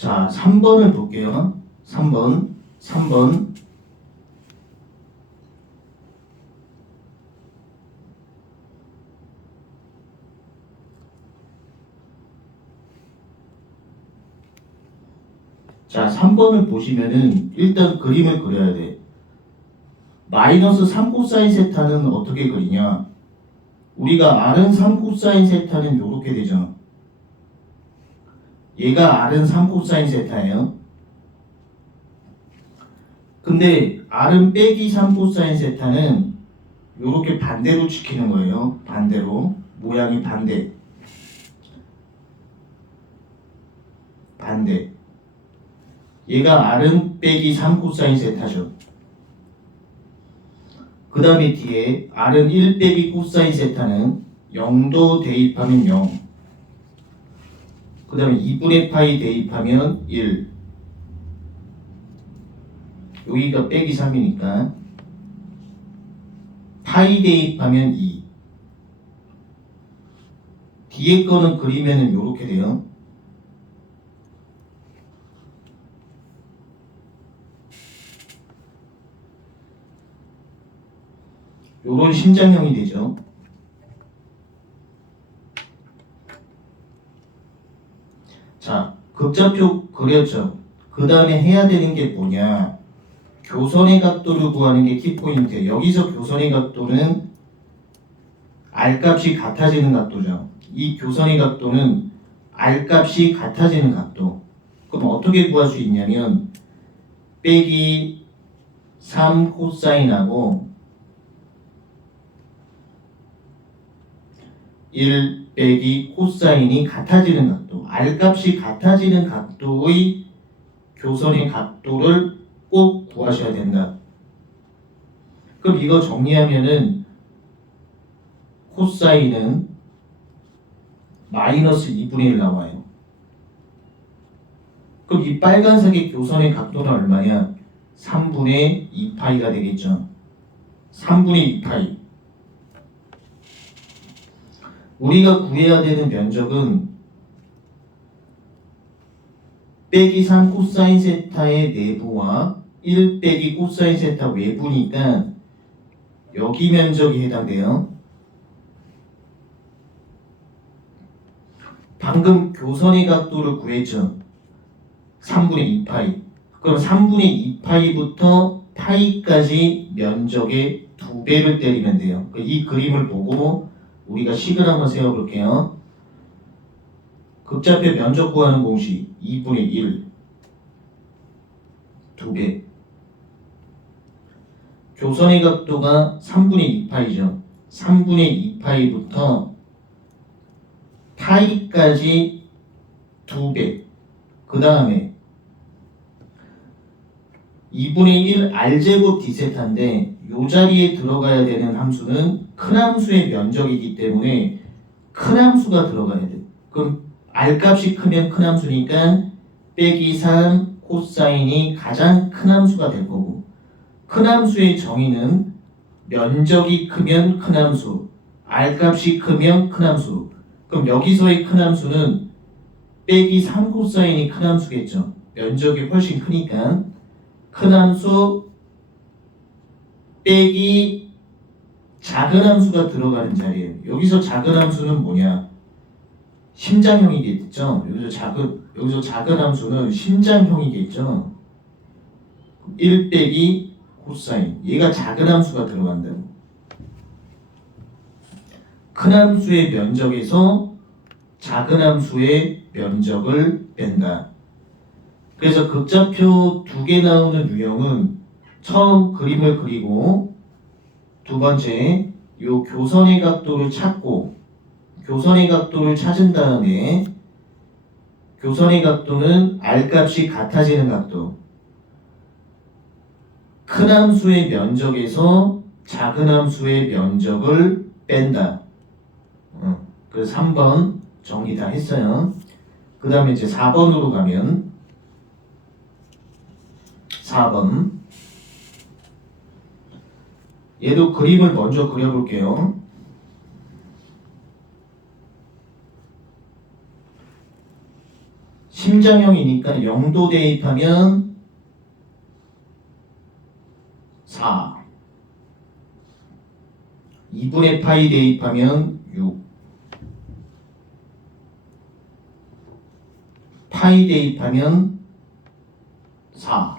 자, 3번을 볼게요. 3번. 자, 3번을 보시면은 일단 그림을 그려야 돼. 마이너스 3 코사인 세타는 어떻게 그리냐? 우리가 R은 3 코사인 세타는 요렇게 되죠. 얘가 R은 3 코사인 세타예요. 근데 R은 빼기 3 코사인 세타는 요렇게 반대로 지키는 거예요. 반대로. 모양이 반대. 얘가 R은 빼기 3 코사인 세타죠. 그 다음에 뒤에 R은 1 빼기 코사인 세타는 0도 대입하면 0. 그 다음에 2분의 파이 대입하면 1. 여기가 빼기 3이니까 파이 대입하면 2. 뒤에 거는 그리면은 요렇게 돼요. 요런 심장형이 되죠. 자, 극좌표 그렸죠. 그 다음에 해야 되는 게 뭐냐? 교선의 각도를 구하는 게 키포인트예요. 여기서 교선의 각도는 R값이 같아지는 각도죠. 이 교선의 각도는 R값이 같아지는 각도. 그럼 어떻게 구할 수 있냐면 빼기 3 코사인하고 1 빼기 코사인이 같아지는 각도, R값이 같아지는 각도의 교선의 각도를 꼭 구하셔야 된다. 그럼 이거 정리하면은 코사인은 마이너스 2분의 1 나와요. 그럼 이 빨간색의 교선의 각도는 얼마냐? 3분의 2파이가 되겠죠. 3분의 2파이. 우리가 구해야 되는 면적은 빼기 3 코사인 세타의 내부와 1 빼기 코사인 세타 외부니까 여기 면적이 해당돼요. 방금 교선의 각도를 구했죠. 3분의 2파이. 그럼 3분의 2파이부터 파이까지 면적의 2배를 때리면 돼요. 이 그림을 보고 우리가 식을 한번 세워볼게요. 극좌표 면적 구하는 공식 2분의 1 2배. 교선의 각도가 3분의 2파이죠. 3분의 2파이부터 파이까지 2배. 그 다음에 2분의 1 R제곱 D세타인데 이 자리에 들어가야 되는 함수는 큰 함수의 면적이기 때문에 큰 함수가 들어가야 돼. 그럼 R값이 크면 큰 함수니까 빼기 3 코사인이 가장 큰 함수가 될 거고, 큰 함수의 정의는 면적이 크면 큰 함수, R값이 크면 큰 함수. 그럼 여기서의 큰 함수는 빼기 3 코사인이 큰 함수겠죠. 면적이 훨씬 크니까 큰 함수 빼기 작은 함수가 들어가는 자리예요. 여기서 작은 함수는 뭐냐? 심장형이겠죠. 여기서 작은 함수는 심장형이겠죠. 1 빼기 코사인. 얘가 작은 함수가 들어간다. 큰 함수의 면적에서 작은 함수의 면적을 뺀다. 그래서 극좌표 2개 나오는 유형은 처음 그림을 그리고 두 번째 요 교선의 각도를 찾고, 교선의 각도를 찾은 다음에 교선의 각도는 R값이 같아지는 각도, 큰 함수의 면적에서 작은 함수의 면적을 뺀다. 그래서 3번 정리 다 했어요. 그 다음에 이제 4번으로 가면 4번 얘도 그림을 먼저 그려볼게요. 심장형이니까 0도 대입하면 4. 2분의 파이 대입하면 6. 파이 대입하면 4.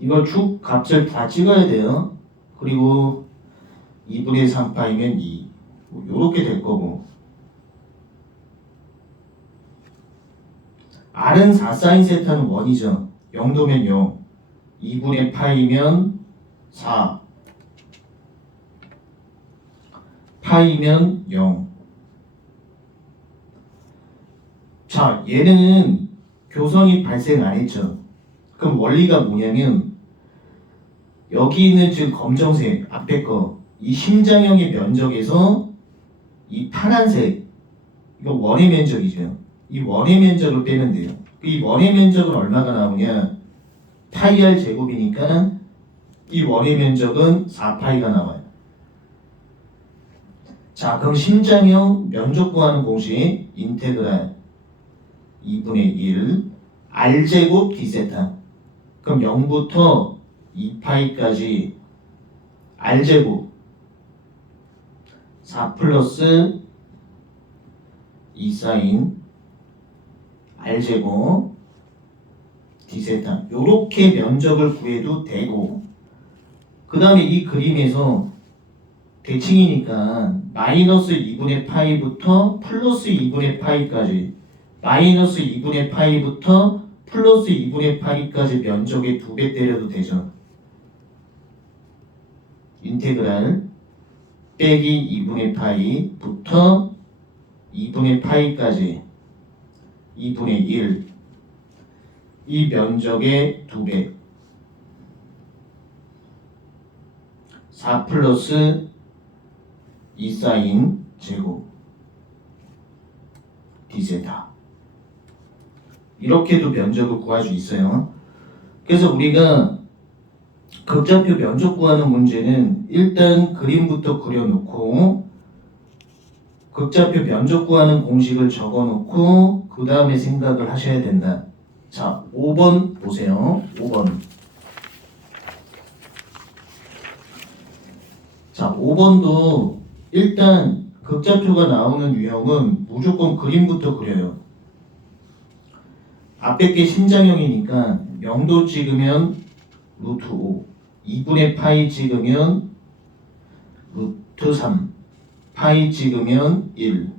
이걸 쭉 값을 다 찍어야 돼요. 그리고 2분의 3파이면 2. 요렇게 될 거고. R은 4sin 세타는 1이죠. 0도면 0. 2분의 파이면 4. 파이면 0. 자, 얘는 교선이 발생 안 했죠. 그럼 원리가 뭐냐면 여기 있는 지금 검정색 앞에 거 이 심장형의 면적에서 이 파란색 이거 원의 면적이죠. 이 원의 면적을 빼면 돼요. 이 원의 면적은 얼마가 나오냐? 파이 r 제곱이니까 이 원의 면적은 4파이가 나와요. 자, 그럼 심장형 면적 구하는 공식 인테그랄 2분의 1 r 제곱 d세타. 그럼 0부터 2파이까지 r 제곱 4 플러스 2 사인 r 제곱 d세타. 요렇게 면적을 구해도 되고, 그 다음에 이 그림에서 대칭이니까 마이너스 2분의 파이부터 플러스 2분의 파이까지, 마이너스 2분의 파이부터 플러스 2분의 파이까지 면적의 2배 때려도 되죠. 인테그랄 빼기 2분의 파이부터 2분의 파이까지 2분의 1. 이 면적의 2배. 4 플러스 2 사인 제곱 d세타. 이렇게도 면적을 구할 수 있어요. 그래서 우리가 극좌표 면적 구하는 문제는 일단 그림부터 그려놓고 극좌표 면적 구하는 공식을 적어놓고 그 다음에 생각을 하셔야 된다. 자, 5번 보세요. 5번. 자, 5번도 일단 극좌표가 나오는 유형은 무조건 그림부터 그려요. 앞에 게 심장형이니까 0도 찍으면 루트 5, 2분의 파이 찍으면 루트 3, 파이 찍으면 1.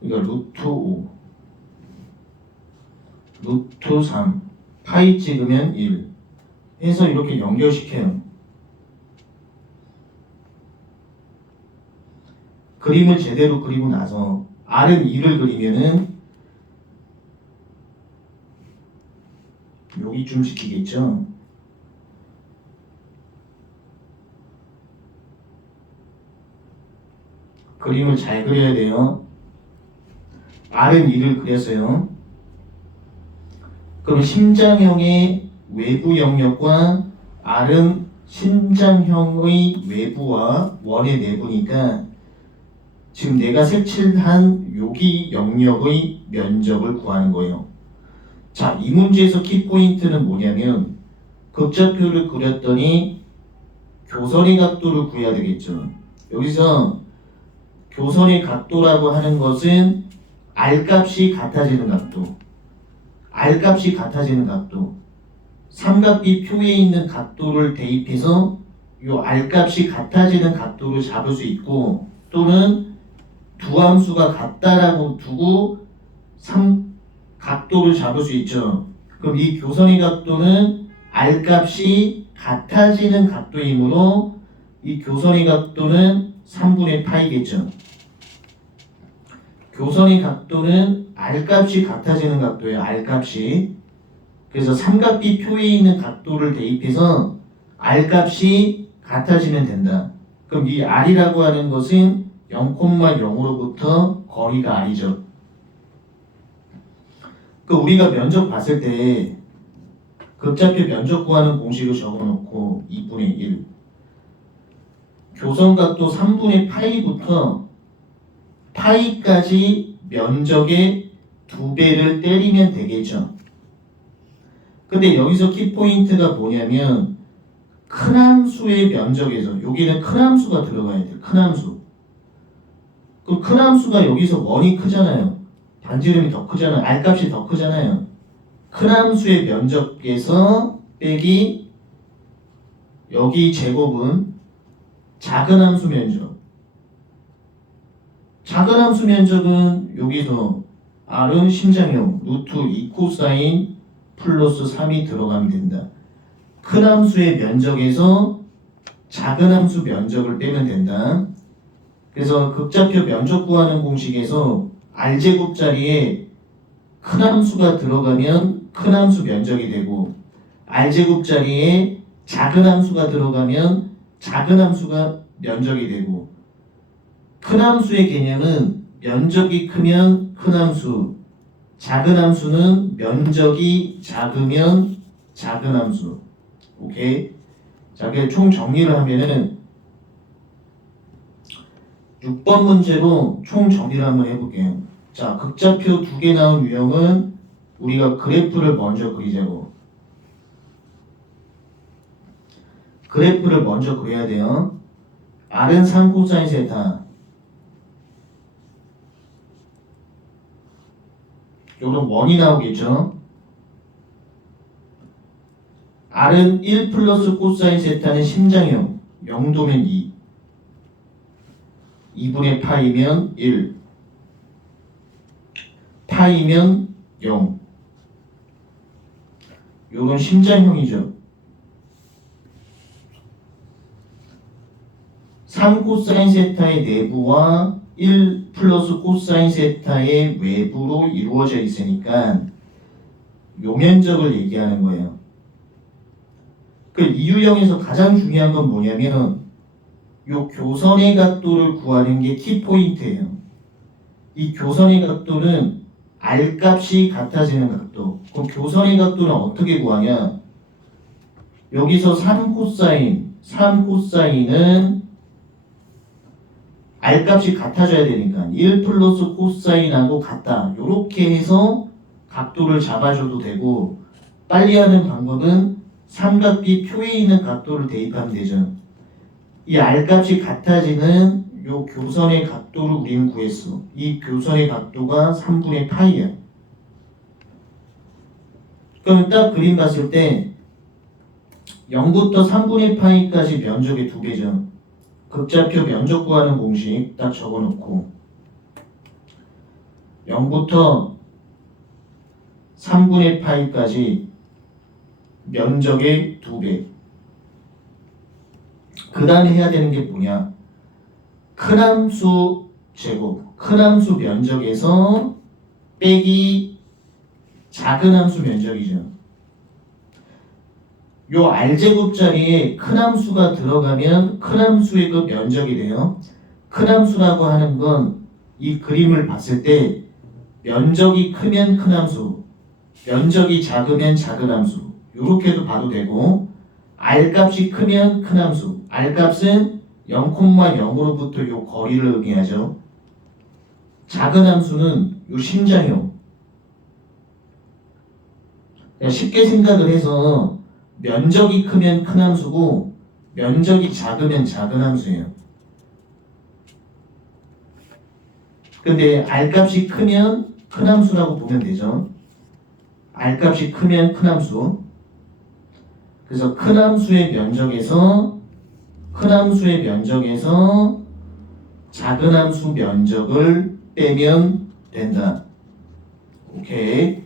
이거 루트 5, 루트 3, 파이 찍으면 1 해서 이렇게 연결시켜요. 그림을 제대로 그리고 나서 R은 2를 그리면은 여기쯤 시키겠죠. 그림을 잘 그려야 돼요. R은 2를 그렸어요. 그럼 심장형의 외부 영역과 R은 심장형의 외부와 원의 내부니까 지금 내가 색칠한 여기 영역의 면적을 구하는 거예요. 자, 이 문제에서 키포인트는 뭐냐면 극좌표를 그렸더니 교선의 각도를 구해야 되겠죠. 여기서 교선의 각도라고 하는 것은 R값이 같아지는 각도, R값이 같아지는 각도, 삼각비 표에 있는 각도를 대입해서 이 R값이 같아지는 각도를 잡을 수 있고, 또는 두 함수가 같다라고 두고 각도를 잡을 수 있죠. 그럼 이 교선의 각도는 R값이 같아지는 각도이므로 이 교선의 각도는 3분의 파이겠죠. 교선의 각도는 R값이 같아지는 각도예요. R값이. 그래서 삼각비 표에 있는 각도를 대입해서 R값이 같아지면 된다. 그럼 이 R이라고 하는 것은 0,0으로부터 거리가 R이죠. 그 우리가 면적 봤을 때 극좌표 면적 구하는 공식을 적어놓고 2분의 1. 교선각도 3분의 파이부터 파이까지 면적의 2배를 때리면 되겠죠. 근데 여기서 키포인트가 뭐냐면 큰 함수의 면적에서 여기는 큰 함수가 들어가야 돼요. 큰 함수. 그 큰 함수가 여기서 원이 크잖아요. 반지름이 더 크잖아요. R값이 더 크잖아요. 큰 함수의 면적에서 빼기 여기 제곱은 작은 함수 면적. 작은 함수 면적은 여기서 R은 심장형 루트 2 코사인 플러스 3이 들어가면 된다. 큰 함수의 면적에서 작은 함수 면적을 빼면 된다. 그래서 극좌표 면적 구하는 공식에서 R제곱 자리에 큰 함수가 들어가면 큰 함수 면적이 되고 R제곱 자리에 작은 함수가 들어가면 작은 함수가 면적이 되고 큰 함수의 개념은 면적이 크면 큰 함수, 작은 함수는 면적이 작으면 작은 함수. 오케이? 자, 그래서 총 정리를 하면은 6번 문제로 총 정리를 한번 해볼게요. 자, 극좌표 2개 나온 유형은 우리가 그래프를 먼저 그리자고. 그래프를 먼저 그려야 돼요. R은 3 코사인 세타. 요런 원이 나오겠죠. R은 1 플러스 코사인 세타는 심장형 0도면 2 2분의 파이면 1 파이면 0 요건 심장형이죠. 3 코사인 세타의 내부와 1 플러스 코사인 세타의 외부로 이루어져 있으니까 요 면적을 얘기하는 거예요. 그 이 유형에서 가장 중요한 건 뭐냐면 요 교선의 각도를 구하는 게 키포인트예요. 이 교선의 각도는 R값이 같아지는 각도. 그럼 교선의 각도는 어떻게 구하냐? 여기서 3 코사인은 R값이 같아져야 되니까 1 플러스 코사인하고 같다. 요렇게 해서 각도를 잡아줘도 되고 빨리 하는 방법은 삼각비 표에 있는 각도를 대입하면 되죠. 이 R값이 같아지는 요 교선의 각도를 우리는 구했어. 이 교선의 각도가 3분의 파이야. 그럼 딱 그림 봤을 때 0부터 3분의 파이까지 면적의 2배죠. 극좌표 면적 구하는 공식 딱 적어놓고 0부터 3분의 파이까지 면적의 2배. 그 다음에 해야 되는 게 뭐냐? 큰 함수 제곱, 큰 함수 면적에서 빼기 작은 함수 면적이죠. 요 R제곱 자리에 큰 함수가 들어가면 큰 함수의 그 면적이 돼요. 큰 함수라고 하는 건 이 그림을 봤을 때 면적이 크면 큰 함수, 면적이 작으면 작은 함수 요렇게도 봐도 되고 R값이 크면 큰 함수, R값은 0,0으로부터 요 거리를 의미하죠. 작은 함수는 요 심장형. 쉽게 생각을 해서 면적이 크면 큰 함수고 면적이 작으면 작은 함수예요. 근데 R값이 크면 큰 함수라고 보면 되죠. R값이 크면 큰 함수. 그래서 큰 함수의 면적에서 작은 함수 면적을 빼면 된다. 오케이.